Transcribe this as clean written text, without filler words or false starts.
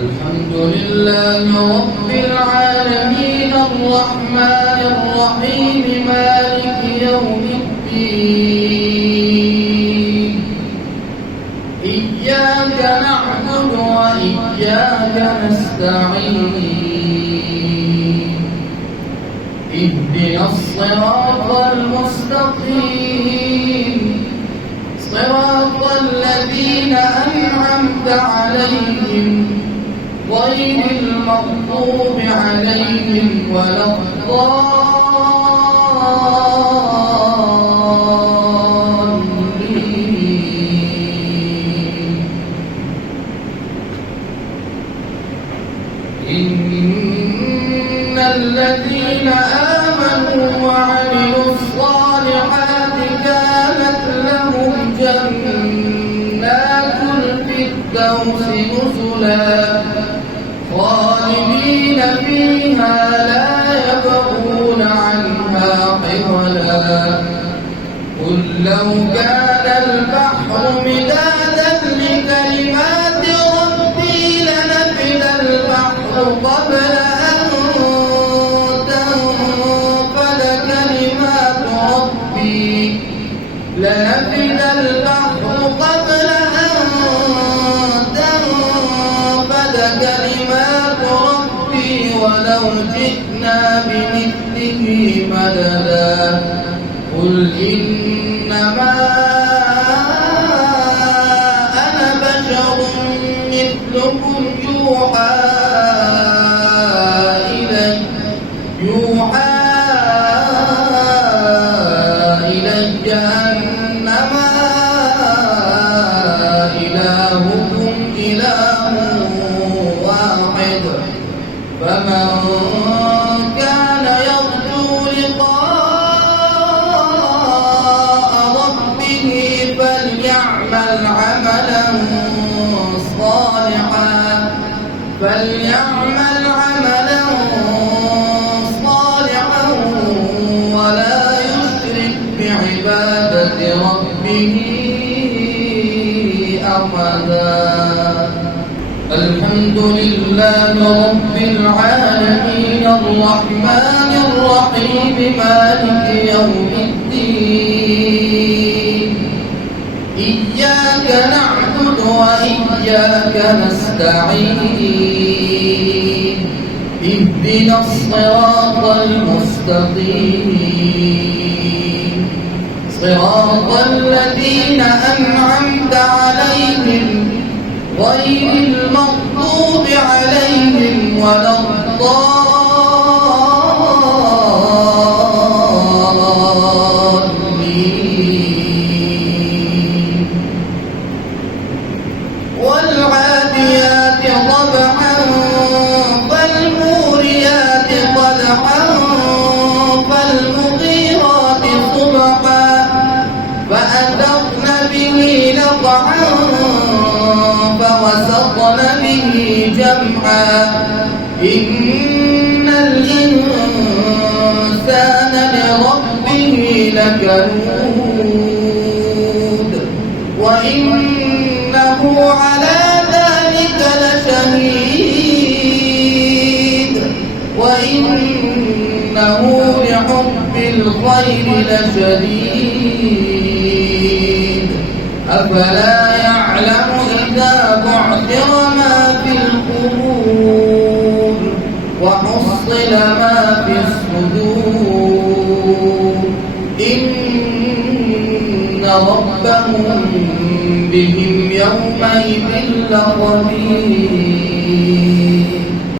الحمد لله رب العالمين الرحمن الرحيم مالك يوم الدين إياك نعبد وإياك نستعين اهدنا الصراط المستقيم صراط الذين أنعمت عليهم غير المغضوب عليهم ولا الضالين. إن الذين آمنوا وعملوا الصالحات كانت لهم جنات الفردوس نزلا خالدين فيها لا يبغون عنها حولا. قل لو كان البحر مدادا لكلمات ربي لنفد البحر قبل أن تنفد كلمات ربي لنفد البحر قبل أن تنفد كلمات ربي ولو جئنا بمثله مددا. قل إنما أنا بشر مثلكم يوحى إلي أنما إلهكم إله واحد فمن كان يرجو لقاء ربه فليعمل عملا صالحا ولا يشرك بعبادة ربه أحدا. الحمد لله رب العالمين الرحمن الرحيم مالك يوم الدين إياك نعبد وإياك نستعين اهدنا الصراط المستقيم صراط الذين أنعمت عليهم غير المغضوب عليهم ولا الضالين. والعاديات ضبحا فالموريات قدحا فالمغيرات صبحا فأثرن به نقعا فوسطن به جمعا. إن الإنسان لربه لكنود وإنه على ذلك لشهيد وإنه لحب الخير لشديد. أفلا يعلم إذا بعثر ما في القبور وحصل ما في الصدور إن ربهم بهم يومئذ لخبير.